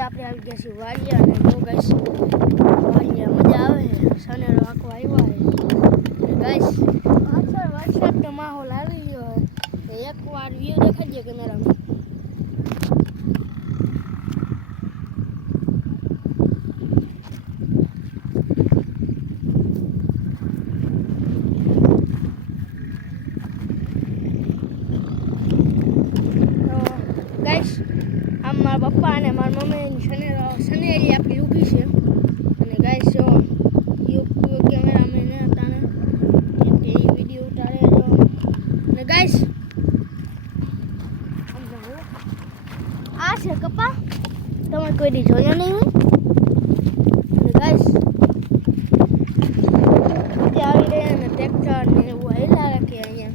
આપણે આવી ગયા છીએ વાડિયા અને જો ગાઈસ વાડિયા મજા આવે છે સનેરો આખો આવ્યો છે ગાઈસ પાછળ વરસાદનો માહોલ આવી ગયો છે એકવાર વ્યૂ દેખાડજો કેમેરામાં આમ મારા પપ્પા અને મારા મમ્મી સનેરી આપણી ઊભી છે અને ગાઈસ જો કેમેરામેન હતા ને કેમ કે એ વિડીયો ઉતારે તો અને ગાઈસ આ છે કપા તમે કોઈ દી જોયો નહીં હોય અને ગાઈસ આવી રહ્યા ને ટ્રેક્ટર ને એવું હેલા રાખે અહીંયા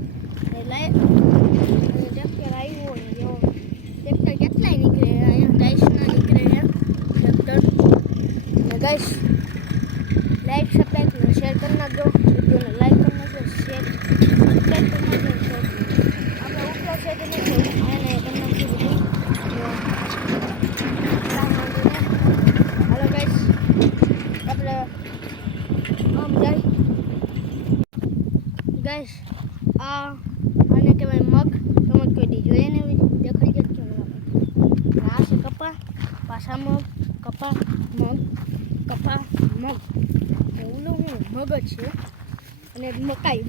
ટ્રેક્ટર આવ્યું ને જો ટ્રેક્ટર કેટલાય નીકળે અહીંયા ટાઈસના નીકળે ટ્રેક્ટર અને ગાઈસ લાઈક સબસ્ક્રાઈબ અને શેર કરી નાખજો વિડીયોને લાઈક કરી નાખજો શેર સબસ્ક્રાઈબ કરી નાખજો આપણે ઉપલો છે કે નહીં એને કરી નાખજો બધું હાલો ગાઈસ આપણે આમ જાય ગાઈસ આને કહેવાય મગ તમે કોઈ દી જોઈએ ને દેખાડી જજો આ છે કપા પાછા મગ કપા મગ કપા મગ ઓલું મગ જ છે અને મકાઈ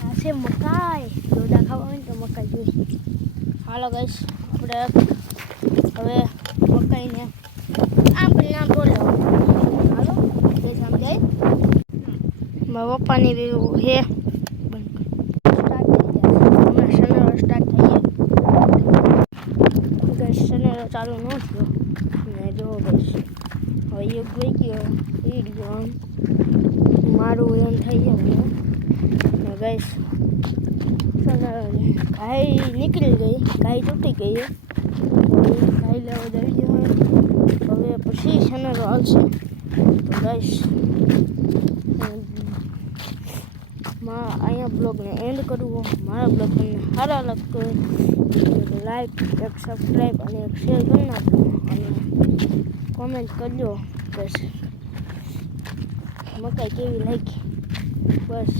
આ છે મકાઈ દોડા ખાવા હોય ને તો મકાઈ જોઈએ હાલો ગાઈસ આપણે હવે મકાઈને આમ બોલો હાલો તે સમજાય મારા પપ્પાની વ્યૂ હે સ્ટાર્ટ થઈ ગઈ સનેરો ચાલુ ન થયો ને જો બસ હવે એક વહી ગયો આમ મારું એમ થઈ ગયું ને ગઈશ ગાય નીકળી ગઈ ગાય તૂટી ગઈ ગાય લેવા દઈ ગયો હવે પછી સનેરો આવશે તો ગઈશ અહીંયા બ્લોગને એન્ડ કરવો મારા બ્લોગ તમને સારા લાગતો હોય લાઈક એક સબસ્ક્રાઈબ અને એક શેર કરી નાખો અને કોમેન્ટ કરજો બસ મકાઈ કેવી લાગી બસ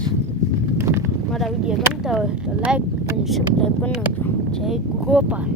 મારા વિડીયો ગમતા હોય તો લાઈક અને સબસ્ક્રાઈબ કરી નાખજો જય ગોપાલ